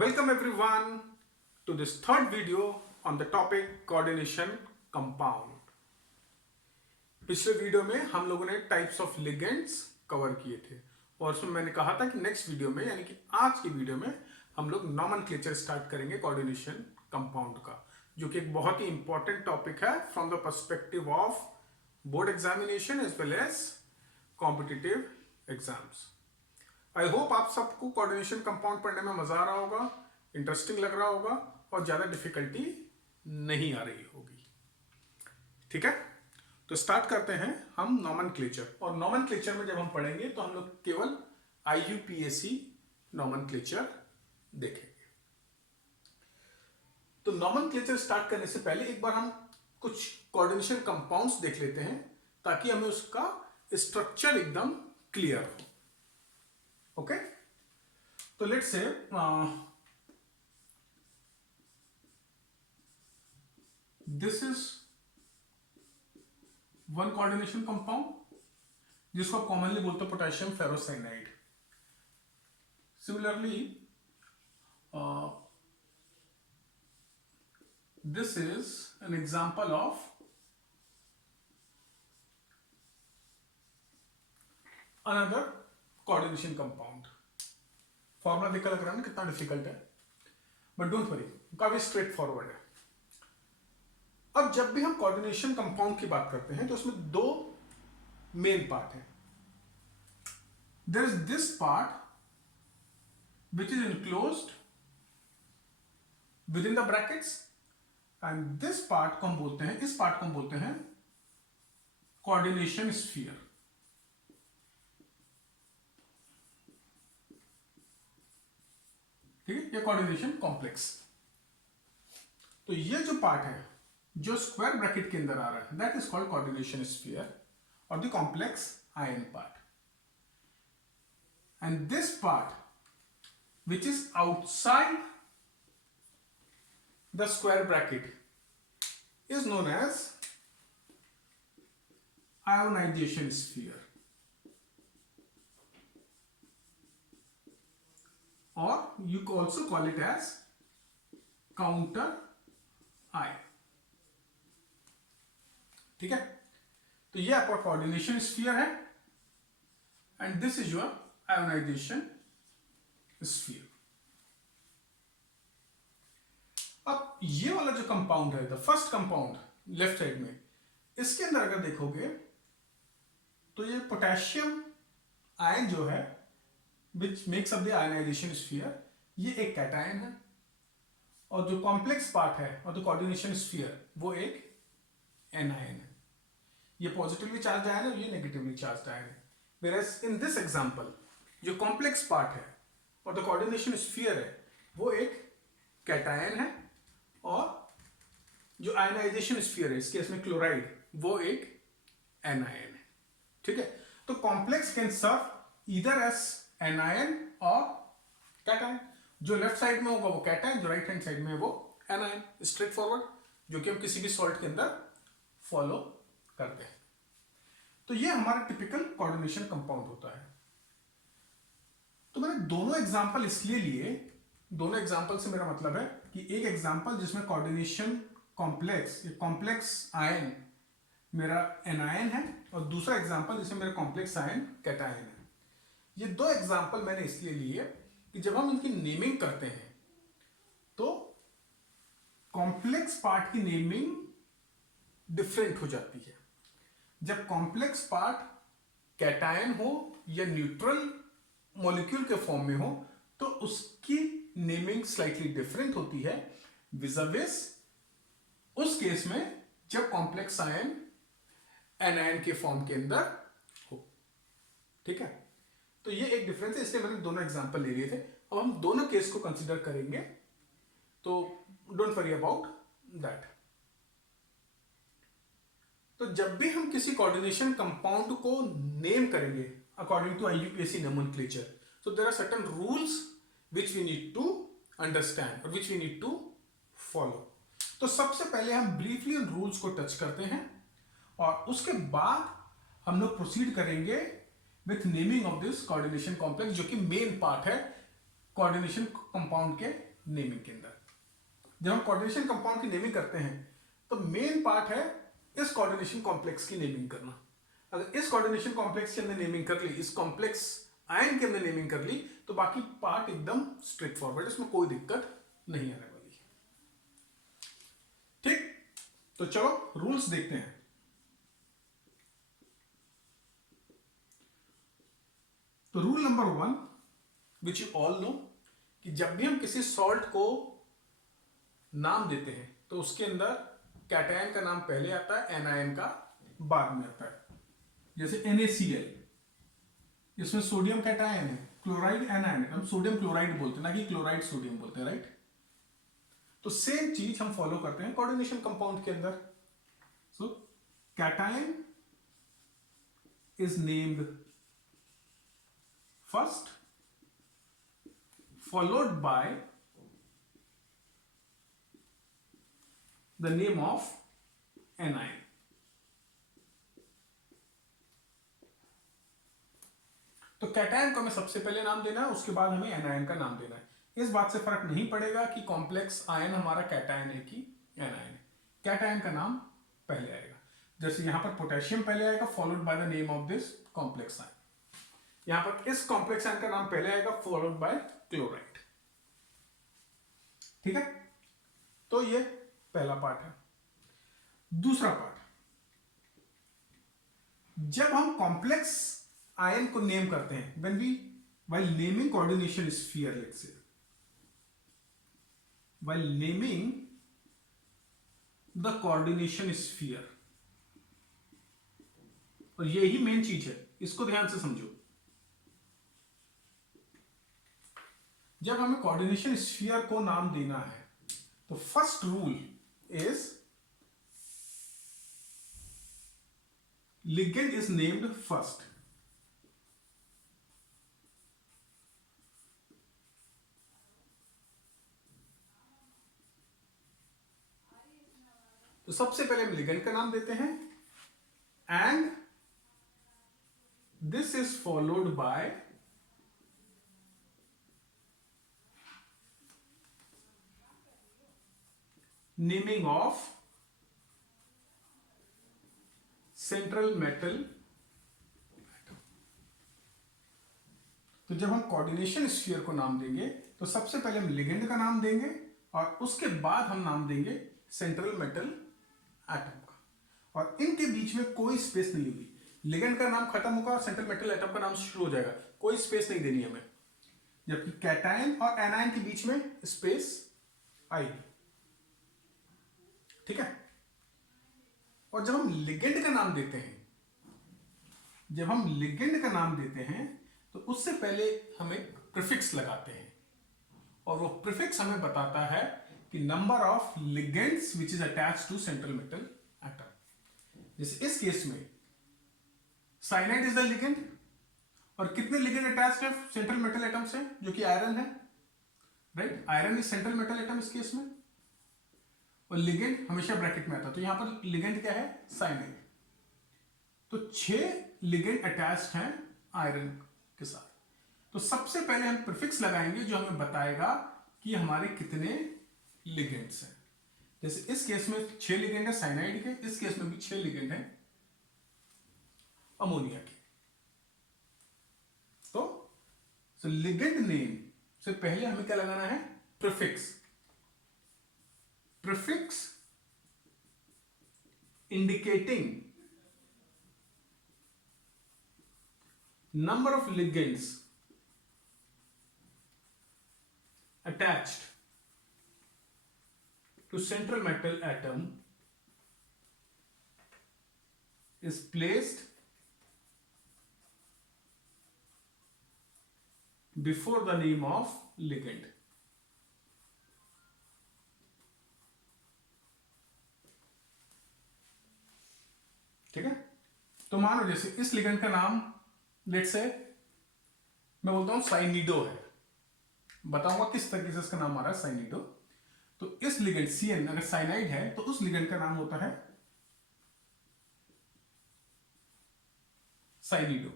Welcome everyone to this third video on the topic coordination compound. पिछले video में हम लोगों ने टाइप्स ऑफ लिगेंड्स कवर किए थे और उसमें मैंने कहा था कि नेक्स्ट वीडियो में यानी कि आज की वीडियो में हम लोग नॉमेनक्लेचर स्टार्ट करेंगे कोऑर्डिनेशन कंपाउंड का, जो कि एक बहुत ही इंपॉर्टेंट टॉपिक है from the perspective of board examination as well as competitive exams. I hope आप सबको कोऑर्डिनेशन कंपाउंड पढ़ने में मजा आ रहा होगा, इंटरेस्टिंग लग रहा होगा और ज्यादा डिफिकल्टी नहीं आ रही होगी. ठीक है, तो स्टार्ट करते हैं हम नॉमेनक्लेचर. और नॉमेनक्लेचर में जब हम पढ़ेंगे तो हम लोग केवल IUPAC नॉमेनक्लेचर देखेंगे. तो नॉमेनक्लेचर स्टार्ट करने से पहले एक बार हम कुछ कोऑर्डिनेशन कंपाउंड्स देख लेते हैं ताकि हमें उसका स्ट्रक्चर एकदम क्लियर हो. Okay, so let's say this is one coordination compound जिसको कॉमनली बोलते हैं potassium ferrocyanide. Similarly this is an example of another coordination compound. Formula देखकर लग रहा है ना कितना डिफिकल्ट है, बट डोंट वरी, काफी स्ट्रेट फॉरवर्ड है. अब जब भी हम कोऑर्डिनेशन कंपाउंड की बात करते हैं तो उसमें दो मेन पार्ट हैं. There is this part which is enclosed within the brackets and this part को हम बोलते हैं, इस पार्ट को हम बोलते हैं कोऑर्डिनेशन स्फीयर. ये कोऑर्डिनेशन कॉम्प्लेक्स. तो ये जो पार्ट है जो स्क्वायर ब्रैकेट के अंदर आ रहा है that is called coordination sphere और the complex ion part. And this part which is outside the square bracket is known as ionisation sphere or you also call it as counter ion. ठीक है, तो ये आपका coordination sphere है and this is your ionisation sphere. अब ये वाला जो कंपाउंड है, the first compound left side में, इसके अंदर अगर देखोगे तो ये पोटेशियम आयन जो है which makes up the ionization sphere, ये एक कैटायन है और जो कॉम्प्लेक्स पार्ट है और जो कोऑर्डिनेशन स्फीयर वो एक एनायन है. ये पॉजिटिवली चार्ज आयन है, ये नेगेटिवली चार्ज आयन है. whereas in this example जो कॉम्प्लेक्स पार्ट है और जो कोऑर्डिनेशन स्फीयर है वो एक कैटायन है और जो आयनाइजेशन स्फीयर है, इस केस में क्लोराइड, वो एक एनायन है. ठीक है, तो complex can serve either as anion और कैटायन. जो लेफ्ट साइड में होगा वो कैटायन, जो राइट हैंड साइड में है वो एनायन. स्ट्रेट फॉरवर्ड, जो कि हम किसी भी सॉल्ट के अंदर फॉलो करते हैं. तो ये हमारा टिपिकल कोऑर्डिनेशन कंपाउंड होता है. तो मैंने दोनों एग्जांपल इसलिए लिए, दोनों एग्जांपल से मेरा मतलब है कि एक एग्जांपल जिसमें कोऑर्डिनेशन कॉम्प्लेक्स, ये कॉम्प्लेक्स आयन मेरा एनायन है और दूसरा एग्जांपल जिसमें मेरा कॉम्प्लेक्स आयन कैटायन है. ये दो एग्जाम्पल मैंने इसलिए लिए कि जब हम इनकी नेमिंग करते हैं तो कॉम्प्लेक्स पार्ट की नेमिंग डिफरेंट हो जाती है. जब कॉम्प्लेक्स पार्ट कैटायन हो या न्यूट्रल मॉलिक्यूल के फॉर्म में हो तो उसकी नेमिंग स्लाइटली डिफरेंट होती है विज़ उस केस में जब कॉम्प्लेक्स आयन एनायन के फॉर्म के अंदर हो. ठीक है, तो ये एक डिफरेंस है, इसलिए मैंने दोनों एग्जांपल ले लिए थे. अब हम दोनों केस को कंसीडर करेंगे, तो डोंट वरी अबाउट दैट. तो जब भी हम किसी कोऑर्डिनेशन कंपाउंड को नेम करेंगे according to IUPAC nomenclature, so there are certain rules which we need to understand or which we need to follow. तो सबसे पहले हम ब्रीफली उन रूल्स को टच करते हैं और उसके बाद हम लोग प्रोसीड करेंगे with naming of this coordination complex, जो कि मेन पार्ट है कोऑर्डिनेशन कंपाउंड के नेमिंग के अंदर। जब हम कोऑर्डिनेशन कंपाउंड की नेमिंग करते हैं तो मेन पार्ट है इस कोऑर्डिनेशन कॉम्प्लेक्स की नेमिंग करना। अगर इस कोऑर्डिनेशन कॉम्प्लेक्स के अंदर नेमिंग कर ली, इस कॉम्प्लेक्स आयन के अंदर नेमिंग कर ली, तो बाकी पार्ट एकदम स्ट्रेट फॉरवर्ड, इसमें कोई दिक्कत नहीं आने वाली। ठीक, तो चलो रूल्स देखते हैं। तो rule number 1 which you all know, कि जब भी हम किसी सॉल्ट को नाम देते हैं तो उसके अंदर कैटायन का नाम पहले आता है, एनायन का बाद में आता है। जैसे NaCl, इसमें सोडियम कैटायन है, क्लोराइड एनायन है, हम सोडियम क्लोराइड बोलते हैं, ना कि क्लोराइड सोडियम बोलते हैं, राइट। तो सेम चीज हम फॉलो करते हैं कोऑर्डिनेशन कंपाउंड के अंदर। So cation is named first followed by the name of anion. तो कैटायन को हमें सबसे पहले नाम देना है, उसके बाद हमें एनायन का नाम देना है। इस बात से फर्क नहीं पड़ेगा कि कॉम्प्लेक्स आयन हमारा कैटायन है कि एनायन है, कैटायन का नाम पहले आएगा। जैसे यहां पर पोटेशियम पहले आएगा followed by the name of this complex ion, यहां पर इस कॉम्प्लेक्स आयन का नाम पहले आएगा फॉलोड बाय क्लोराइड। ठीक है, तो ये पहला पार्ट है। दूसरा पार्ट, जब हम कॉम्प्लेक्स आयन को नेम करते हैं, when we while naming coordination sphere, let's say while naming the coordination sphere, और यही मेन चीज है, इसको ध्यान से समझो। जब हमें कोऑर्डिनेशन स्फीयर को नाम देना है तो first rule is ligand is named first. तो सबसे पहले हम लिगेंड का नाम देते हैं and this is followed by naming of central metal. तो जब हम कोऑर्डिनेशन स्फीयर को नाम देंगे तो सबसे पहले हम लिगेंड का नाम देंगे और उसके बाद हम नाम देंगे सेंट्रल मेटल एटम का, और इनके बीच में कोई स्पेस नहीं होगी। लिगेंड का नाम खत्म होगा और सेंट्रल मेटल एटम का नाम शुरू हो जाएगा, कोई स्पेस नहीं देनी हमें। जबकि कैटायन और एनायन के बीच में स्पेस आएगी। ठीक है, और जब हम लिगेंड का नाम देते हैं, जब हम लिगेंड का नाम देते हैं तो उससे पहले हम एक प्रीफिक्स लगाते हैं, और वो प्रीफिक्स हमें बताता है कि number of ligands which is attached to central metal atom. जैसे इस केस में साइनाइड इज द लिगेंड, और कितने लिगेंड अटैच्ड है सेंट्रल मेटल एटम से, जो कि आयरन है, right. Iron is central metal atom इस केस में, और लिगेंड हमेशा ब्रैकेट में आता है, तो यहां पर लिगेंड क्या है, साइनाइड। तो 6 लिगेंड अटैच्ड हैं आयरन के साथ। तो सबसे पहले हम प्रीफिक्स लगाएंगे जो हमें बताएगा कि हमारे कितने लिगेंड्स हैं। जैसे इस केस में 6 लिगेंड है साइनाइड के, इस केस में भी 6 लिगेंड है अमोनिया के। तो लिगेंड नेम से पहले हमें क्या लगाना है, prefix. Prefix indicating number of ligands attached to central metal atom is placed before the name of ligand. ठीक है, तो मानो जैसे इस लिगेंड का नाम लेट्स से मैं बोलता हूं साइनिडो है, बताऊंगा किस तरीके से इसका नाम आ रहा है साइनिडो। तो इस लिगेंड CN अगर साइनाइड है तो उस लिगेंड का नाम होता है साइनिडो।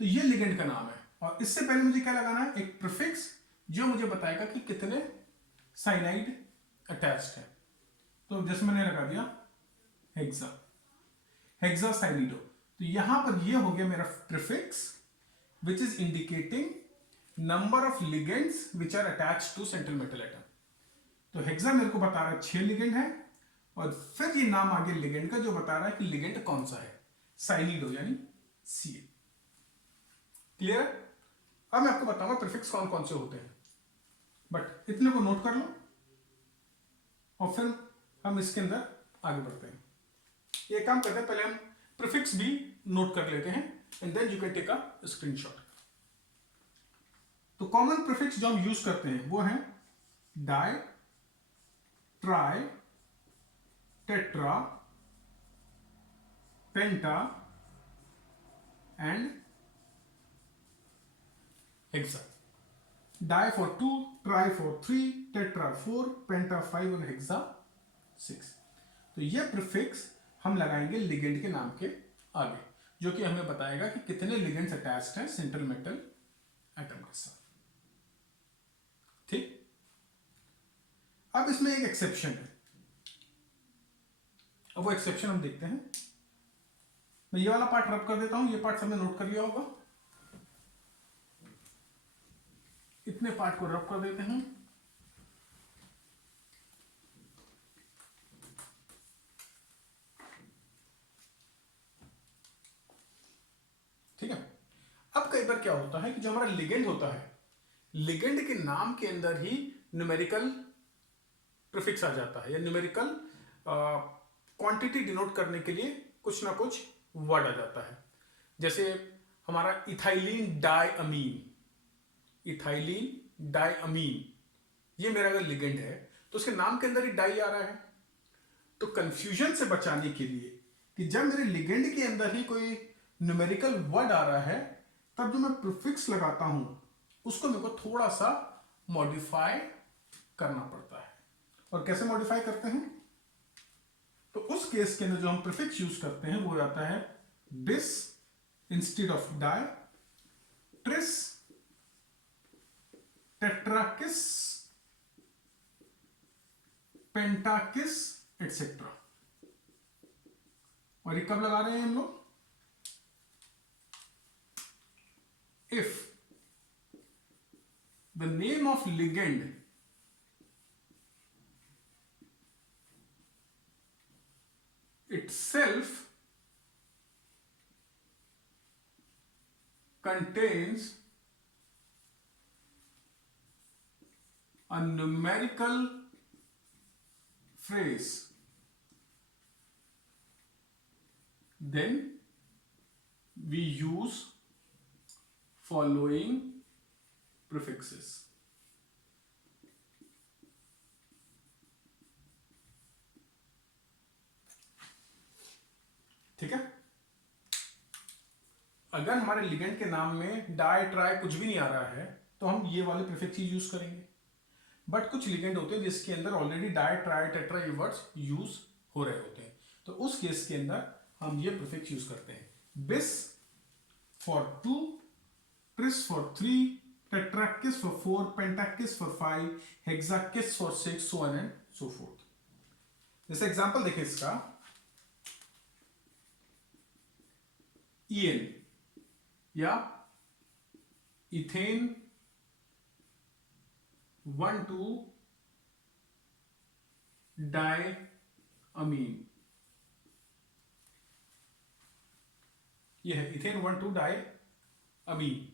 तो ये लिगेंड का नाम है, और इससे पहले मुझे क्या लगाना है, एक प्रीफिक्स जो मुझे बताएगा कि कितने साइनाइड अटैच्ड है, तो जैसे मैंने लगा दिया हेक्सा, हेक्सासाइनिडो। तो यहां पर ये हो गया मेरा prefix which is indicating number of ligands which are attached to central metal atom. तो हेक्सा मेरे को बता रहा है 6 लिगेंड है, और फिर ये नाम आगे लिगेंड का जो बता रहा है कि लिगेंड कौन सा है, साइनिडो यानी सी। क्लियर? अब मैं आपको बताऊंगा प्रीफिक्स कौन कौन से होते हैं, बट इतने को नोट कर लो और फिर हम इसके अंदर आगे बढ़ते हैं। ये काम करते हैं, पहले हम प्रीफिक्स भी नोट कर लेते हैं and then you can take a screenshot. तो कॉमन प्रीफिक्स जो हम यूज करते हैं वो है di, tri, tetra, penta and hexa. Di for 2, tri for 3, tetra 4, penta 5 और हेक्सा 6। तो ये प्रीफिक्स हम लगाएंगे लिगेंड के नाम के आगे, जो कि हमें बताएगा कि कितने लिगेंड्स अटैच्ड हैं सेंट्रल मेटल एटम के साथ। ठीक? अब इसमें एक एक्सेप्शन है, अब वो एक्सेप्शन हम देखते हैं। मैं ये वाला पार्ट रब कर देता हूं, ये पार्ट सबने नोट कर लिया होगा, इतने पार्ट को रब कर देते हैं। ठीक है? अब कई बार क्या होता है कि जो हमारा लिगेंड होता है, लिगेंड के नाम के अंदर ही न्यूमेरिकल प्रीफिक्स आ जाता है, या न्यूमेरिकल क्वांटिटी डिनोट करने के लिए कुछ ना कुछ वर्ड आ जाता है। जैसे हमारा इथाइलिन डाइअमीन, इथाइलिन डाइअमीन, ये मेरा अगर लिगेंड है तो उसके नाम के अंदर ही डाई आ रहा है। तो कंफ्यूजन से बचाने के लिए कि जब मेरे लिगेंड के अंदर ही कोई न्यूमेरिकल वर्ड आ रहा है, तब जो मैं प्रीफिक्स लगाता हूं उसको मेरे को थोड़ा सा मॉडिफाई करना पड़ता है। और कैसे मॉडिफाई करते हैं? तो उस केस के अंदर जो हम प्रीफिक्स यूज करते हैं वो आता है bis instead of di, tris, tetrakis, pentakis et cetera. और ये कब लगा रहे हैं हम लोग? If the name of ligand itself contains a numerical phrase, then we use following prefixes. ठीक है? अगर हमारे लिगेंड के नाम में डाई, ट्राई कुछ भी नहीं आ रहा है तो हम ये वाले प्रीफिक्स ही यूज करेंगे। बट कुछ लिगेंड होते हैं जिसके अंदर ऑलरेडी डाई, ट्राई, टेट्रा ये वर्ड्स यूज हो रहे होते हैं, तो उस केस के अंदर हम ये प्रीफिक्स यूज करते हैं। Bis for 2, tris for 3, tetrakis for 4, pentakis for 5, hexakis for 6, so on and so forth। जैसे एग्जांपल देखें इसका, ईएन या इथेन 1,2 डाइअमीन, ये है इथेन 1,2 डाइअमीन।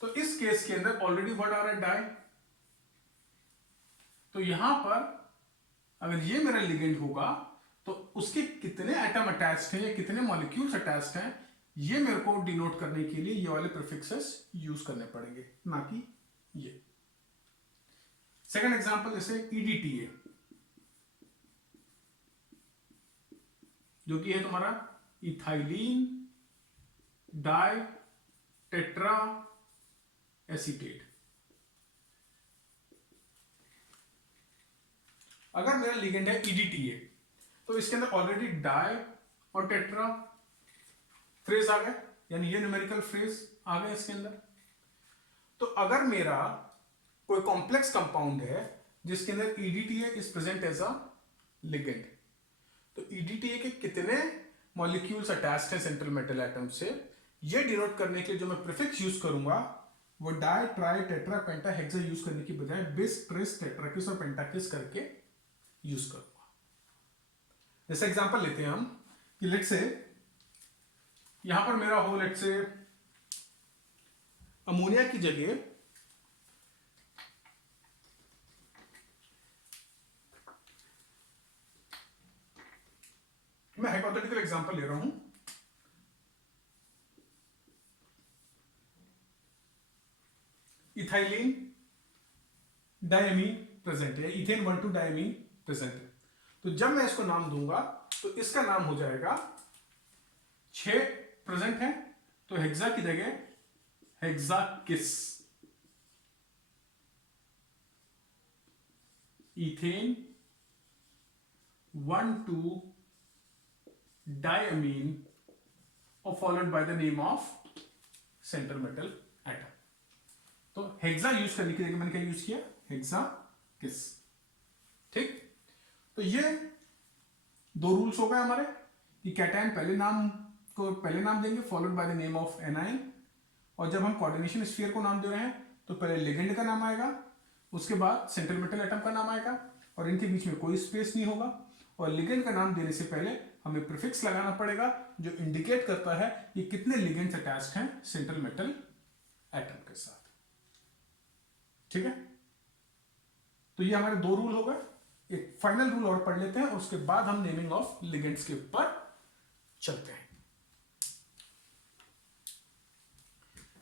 तो इस केस के अंदर ऑलरेडी वर्ड आ रहा है डाई, तो यहां पर अगर ये मेरा लिगेंड होगा तो उसके कितने एटम अटैच्ड हैं या कितने मॉलिक्यूल्स अटैच्ड हैं, ये मेरे को डिनोट करने के लिए ये वाले प्रीफिक्सेस यूज करने पड़ेंगे, ना कि ये। सेकंड एग्जांपल जैसे EDTA, जो कि है तुम्हारा इथाइलिन डाई टेट्रा एसीटेट। अगर मेरा लिगेंड है EDTA, तो इसके अंदर ऑलरेडी डाई और टेट्रा फ्रेज आ गए, यानी ये न्यूमेरिकल फ्रेज आ गए इसके अंदर। तो अगर मेरा कोई कॉम्प्लेक्स कंपाउंड है जिसके अंदर EDTA इज प्रेजेंट एज अ लिगेंड। तो EDTA के कितने मॉलिक्यूल्स अटैच्ड हैं सेंट्रल मेटल एटम से, ये डिनोट करने के लिए जो मैं प्रीफिक्स यूज करूंगा वो डाई ट्राई टेट्रा पेंटा हेक्सा यूज करने की बजाय बिस ट्रिस टेट्राकिस और पेंटाकिस करके यूज करूंगा। जैसे एग्जांपल लेते हैं हम कि लेट्स से यहां पर मेरा हो लेट्स से अमोनिया की जगह मैं हाइपोथेटिकल एग्जांपल ले रहा हूं, इथाइलिन डायमीन प्रेजेंट है, इथेन 1,2 डायमीन प्रेजेंट है। तो जब मैं इसको नाम दूंगा तो इसका नाम हो जाएगा, 6 प्रेजेंट है तो हेक्सा की जगह हेक्साकिस, इथेन 1,2 डायमीन और followed by the name of central metal atom. तो हेक्सा यूज करने की जगह मैंने क्या यूज किया, हेक्साकिस। ठीक, तो ये 2 रूल्स हो गए हमारे कि कैटायन पहले नाम देंगे followed by the name of anion, और जब हम कोऑर्डिनेशन स्फीयर को नाम दे रहे हैं तो पहले लिगेंड का नाम आएगा, उसके बाद सेंट्रल मेटल एटम का नाम आएगा, और इनके बीच में कोई स्पेस नहीं होगा। और लिगेंड का नाम देने से पहले हमें प्रीफिक्स लगाना पड़ेगा जो इंडिकेट करता है कि कितने लिगेंड्स अटैच्ड हैं सेंट्रल मेटल एटम के साथ। ठीक है, तो ये हमारे 2 रूल हो गए। एक फाइनल रूल और पढ़ लेते हैं, उसके बाद हम नेमिंग ऑफ लिगेंड्स के ऊपर चलते हैं।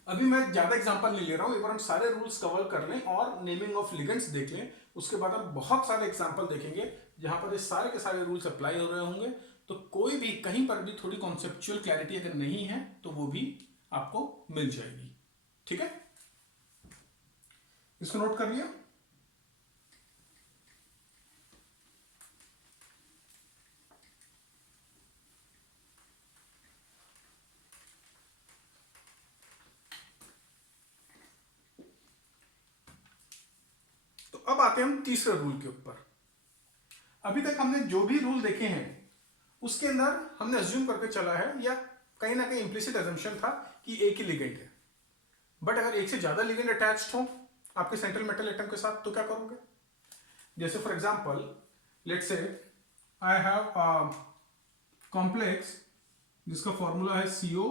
अभी मैं ज्यादा एग्जांपल नहीं ले रहा हूं, एक बार हम सारे रूल्स कवर कर लें और नेमिंग ऑफ लिगेंड्स देख लें, उसके बाद हम बहुत सारे एग्जांपल देखेंगे जहां पर ये सारे के सारे रूल्स अप्लाई हो रहे होंगे। तो कोई भी कहीं पर भी थोड़ी कॉन्सेप्चुअल क्लैरिटी अगर नहीं है तो वो भी आपको मिल जाएगी। ठीक है, इसको नोट कर लिया। तो अब आते हैं हम तीसरे रूल के ऊपर। अभी तक हमने जो भी रूल देखे हैं उसके अंदर हमने अज्यूम करके चला है, या कहीं ना कहीं इंप्लिसिट अजम्पशन था कि एक ही लिगेंड है। बट अगर एक से ज्यादा लिगेंड अटैच्ड हो आपके सेंट्रल मेटल एटम के साथ तो क्या करोगे? जैसे for example let's say I have complex जिसका फॉर्मूला है CO,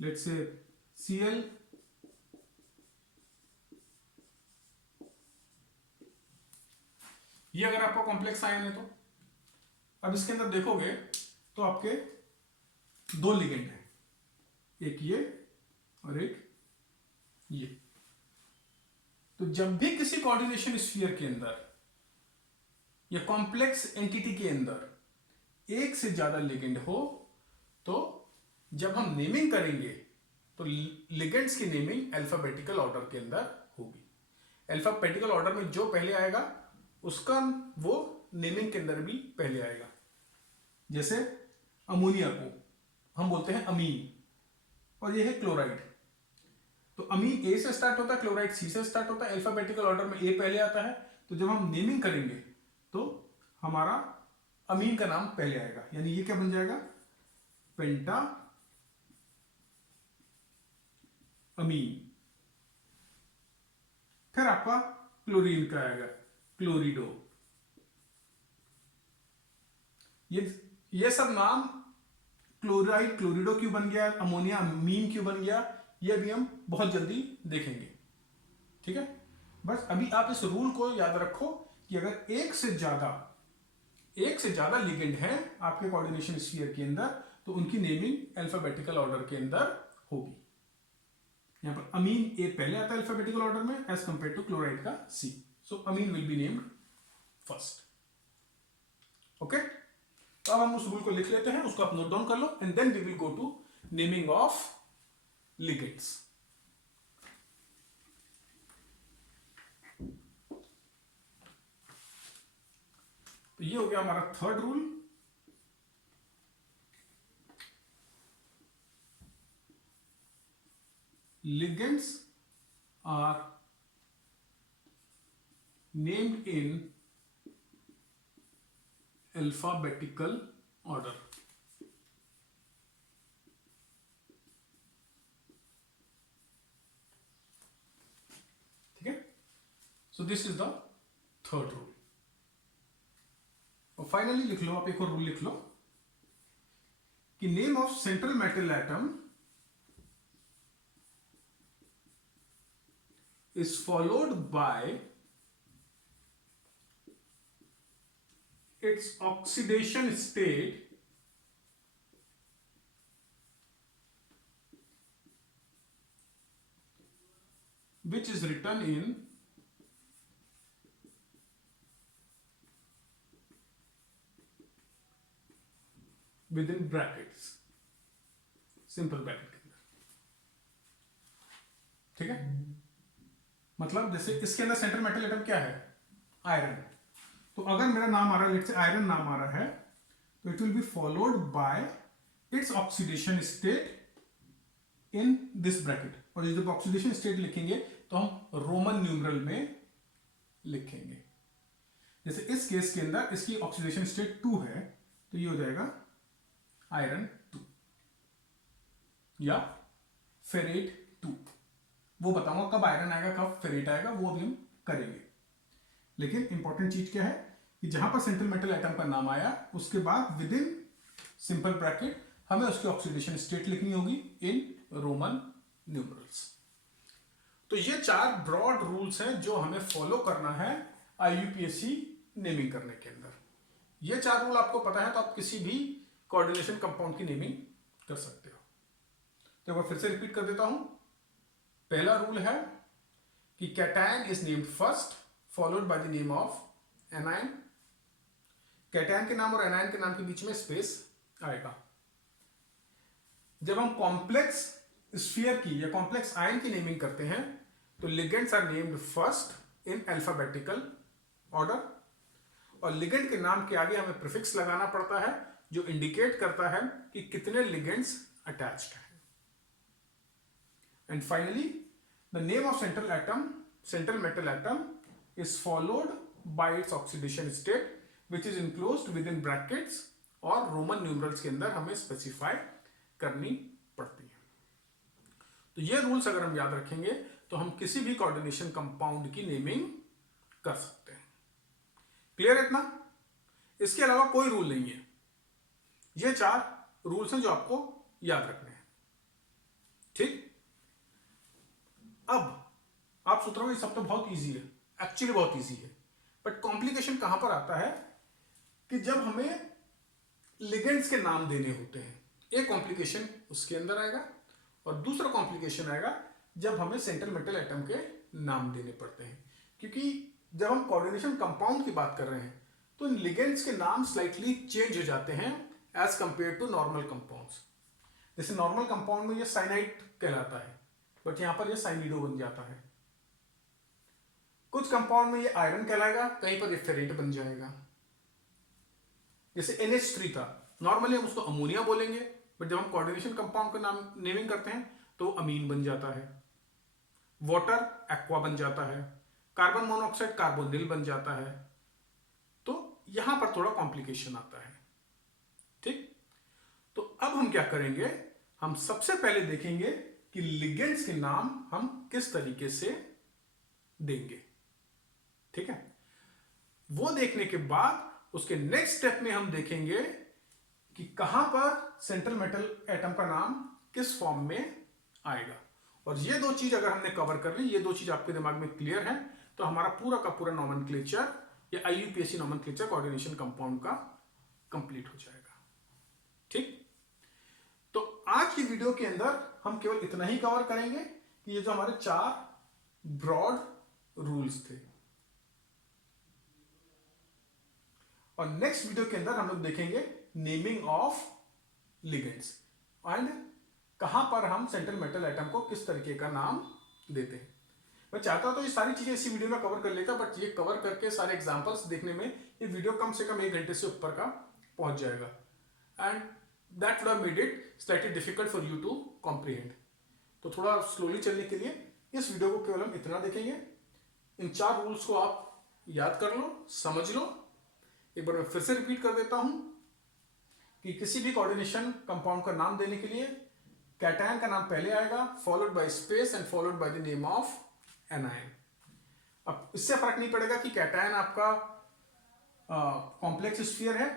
लेट्स से Cl ये अगर आपका कॉम्प्लेक्स आयन है तो अब इसके अंदर देखोगे तो आपके 2 लिगेंड हैं, एक ये और एक ये। तो जब भी किसी कोऑर्डिनेशन स्फीयर के अंदर या कॉम्प्लेक्स एंटिटी के अंदर एक से ज्यादा लिगेंड हो तो जब हम नेमिंग करेंगे तो लिगेंड्स की नेमिंग अल्फाबेटिकल ऑर्डर के अंदर होगी। अल्फाबेटिकल ऑर्डर में जो पहले आएगा उसका वो नेमिंग के अंदर भी पहले आएगा। जैसे अमोनिया को हम बोलते हैं अमीन और ये है क्लोराइड। तो अमीन ए से स्टार्ट होता है, क्लोराइड सी से स्टार्ट होता है, अल्फाबेटिकल ऑर्डर में ए पहले आता है। तो जब हम नेमिंग करेंगे तो हमारा अमीन का नाम पहले आएगा, यानी ये क्या बन जाएगा, पेंटा अमीन। फिर आपका क्लोरीन का आएगा क्लोरिडो। ये सब नाम क्लोराइड क्लोरिडो क्यों बन गया, अमोनिया अमीन क्यों बन गया, ये भी हम बहुत जल्दी देखेंगे। ठीक है, बस अभी आप इस रूल को याद रखो कि अगर एक से ज्यादा लिगेंड है आपके कोऑर्डिनेशन स्फीयर के अंदर तो उनकी नेमिंग अल्फाबेटिकल ऑर्डर के अंदर होगी। यहां पर अमीन ए पहले आता है अल्फाबेटिकल ऑर्डर में एज कंपेयर टू क्लोराइड का C, so amine will be named first. Okay, तो अब हम उस रूल को लिख लेते हैं, उसको आप नोट डाउन कर लो and then we will go to naming of ligands. तो ये हो गया हमारा third rule. Ligands are named in alphabetical order. ठीक है, so this is the third rule. और फाइनली लिख लो आप, एक और रूल लिख लो कि name of central metal atom is followed by its oxidation state which is written in within brackets, simple bracket के अंदर। ठीक है, मतलब जैसे इसके अंदर सेंट्रल मेटल एटम क्या है, आयरन। तो अगर मेरा नाम आ रहा है, लेट्स से आयरन नाम आ रहा है, तो it will be followed by its oxidation state in this bracket. और जब ऑक्सीडेशन स्टेट लिखेंगे तो हम रोमन न्यूमरल में लिखेंगे। जैसे इस केस के अंदर इसकी ऑक्सीडेशन स्टेट 2 है, तो ये हो जाएगा आयरन 2 या फेरेट 2। वो बताऊंगा कब आयरन आएगा कब फेरेट आएगा, वो अभी हम करेंगे। लेकिन इंपॉर्टेंट चीज क्या है कि जहां पर सेंट्रल मेटल एटम का नाम आया उसके बाद विद इन सिंपल ब्रैकेट हमें उसकी ऑक्सीडेशन स्टेट लिखनी होगी इन रोमन न्यूमरल्स। तो ये 4 ब्रॉड रूल्स हैं जो हमें फॉलो करना है आईयूपीएससी नेमिंग करने के अंदर। ये 4 रूल आपको पता है तो आप किसी भी कोऑर्डिनेशन कंपाउंड की नेमिंग कर सकते हो। तो एक बार फिर से रिपीट कर देता हूं। पहला रूल है कि cation is named first followed by the name of anion. Cation के नाम और एनायन के नाम के बीच में स्पेस आएगा। जब हम कॉम्प्लेक्स स्फीयर की या कॉम्प्लेक्स आयन की नेमिंग करते हैं तो ligands are named first in alphabetical order, और लिगेंड के नाम के आगे हमें प्रीफिक्स लगाना पड़ता है जो इंडिकेट करता है कि कितने लिगेंड्स अटैच्ड हैं। And finally the name of central metal atom is followed by its oxidation state which is enclosed within brackets और रोमन न्यूमरल्स के अंदर हमें स्पेसिफाई करनी पड़ती है। तो ये रूल्स अगर हम याद रखेंगे तो हम किसी भी कोऑर्डिनेशन कंपाउंड की नेमिंग कर सकते हैं। क्लियर है इतना? इसके अलावा कोई रूल नहीं है। ये 4 रूल्स हैं जो आपको याद रखने हैं। ठीक, अब आप सोच रहे हो ये सब तो बहुत इजी है, एक्चुअली बहुत इजी है, बट कॉम्प्लिकेशन कहां पर आता है कि जब हमें लिगेंड्स के नाम देने होते हैं। एक कॉम्प्लिकेशन उसके अंदर आएगा और दूसरा कॉम्प्लिकेशन आएगा जब हमें सेंट्रल मेटल एटम के नाम देने पड़ते हैं। क्योंकि जब हम कोऑर्डिनेशन कंपाउंड की बात कर रहे हैं तो इन लिगेंड्स के नाम स्लाइटली चेंज हो जाते हैं as compare to normal compounds. जैसे नॉर्मल कंपाउंड में ये साइनाइड कहलाता है, बट यहां पर ये साइनिडो बन जाता है। कुछ कंपाउंड में ये आयरन कहलाएगा, कहीं पर ये फेरेट बन जाएगा। जैसे NH3 था, नॉर्मली हम उसको अमोनिया बोलेंगे, बट जब हम कोऑर्डिनेशन कंपाउंड का नाम नेमिंग करते हैं तो अमीन बन जाता है। वाटर एक्वा बन जाता है, कार्बन मोनोऑक्साइड कार्बोनिल बन जाता है। तो यहां पर थोड़ा कॉम्प्लिकेशन आता है। ठीक, तो अब हम क्या करेंगे, हम सबसे पहले देखेंगे कि लिगेंड्स के नाम हम किस तरीके से देंगे। ठीक है, वो देखने के बाद उसके नेक्स्ट स्टेप में हम देखेंगे कि कहां पर सेंट्रल मेटल एटम का नाम किस फॉर्म में आएगा। और ये 2 चीज अगर हमने कवर कर ली, ये 2 चीज आपके दिमाग में क्लियर है, तो हमारा पूरा का पूरा नॉमेनक्लेचर या आईयूपीएससी नॉमेनक्लेचर कोऑर्डिनेशन कंपाउंड का कंप्लीट हो जाएगा। ठीक, तो आज की वीडियो के अंदर हम केवल इतना ही कवर करेंगे कि ये जो हमारे 4 ब्रॉड रूल्स थे। और नेक्स्ट वीडियो के अंदर हम लोग देखेंगे नेमिंग ऑफ लिगेंड्स एंड कहां पर हम सेंट्रल मेटल एटम को किस तरीके का नाम देते हैं। मैं चाहता तो ये सारी चीजें इसी वीडियो में कवर कर लेता, बट ये कवर करके सारे एग्जांपल्स देखने में ये वीडियो कम से कम 1 घंटे से ऊपर का पहुंच जाएगा, and that would have made it slightly difficult for you to comprehend. तो थोड़ा स्लोली चलने के लिए इस वीडियो को केवल हम इतना देखेंगे। इन 4 रूल्स को आप याद कर लो, समझ लो। एक बार मैं फिर से रिपीट कर देता हूं कि किसी भी कोऑर्डिनेशन कंपाउंड का नाम देने के लिए कैटायन का नाम पहले आएगा, followed by space and followed by the name of anion. अब इससे फर्क नहीं पड़ेगा कि कैटायन आपका कॉम्प्लेक्स स्फीयर है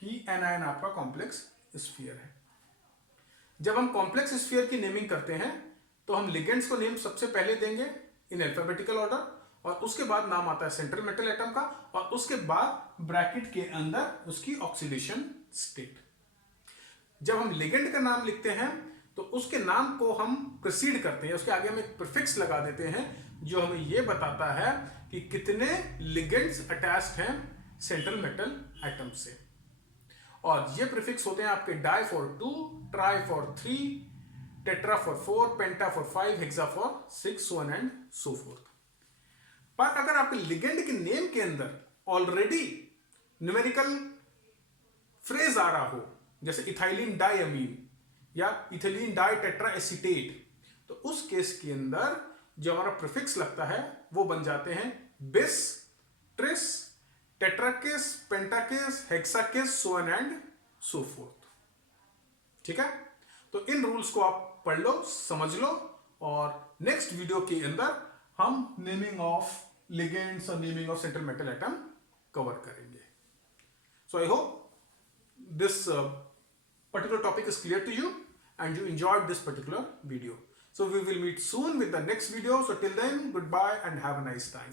कि एनायन आपका कॉम्प्लेक्स स्फीयर है। जब हम कॉम्प्लेक्स स्फीयर की नेमिंग करते हैं तो हम लिगेंड्स को नेम सबसे पहले देंगे इन अल्फाबेटिकल ऑर्डर, और उसके बाद नाम आता है सेंट्रल मेटल एटम का, और उसके बाद ब्रैकेट के अंदर उसकी ऑक्सीडेशन स्टेट। जब हम लिगेंड का नाम लिखते हैं तो उसके नाम को हम प्रीसीड करते हैं, उसके आगे हम एक प्रीफिक्स लगा देते हैं जो हमें यह बताता है कि कितने लिगेंड्स अटैच्ड हैं सेंट्रल मेटल एटम से। और ये प्रीफिक्स होते हैं आपके di for 2, tri for 3, tetra for 4, penta for 5, hexa for 6, so on and so forth. पर अगर आपके लिगेंड के नेम के अंदर ऑलरेडी न्यूमेरिकल फ्रेज आ रहा हो, जैसे इथाइलिन डाइअमीन या इथिलीन डाई टेट्रा एसीटेट, तो उस केस के अंदर जो हमारा प्रीफिक्स लगता है वो बन जाते हैं bis, tris, tetrakis, pentakis, hexakis, so on and so forth. ठीक है, तो इन रूल्स को आप पढ़ लो, समझ लो, और नेक्स्ट वीडियो के अंदर हम नेमिंग ऑफ लिगेंड्स और naming of central metal atom cover करेंगे। So I hope this particular topic is clear to you and you enjoyed this particular video. So we will meet soon with the next video. So till then, goodbye and have a nice time.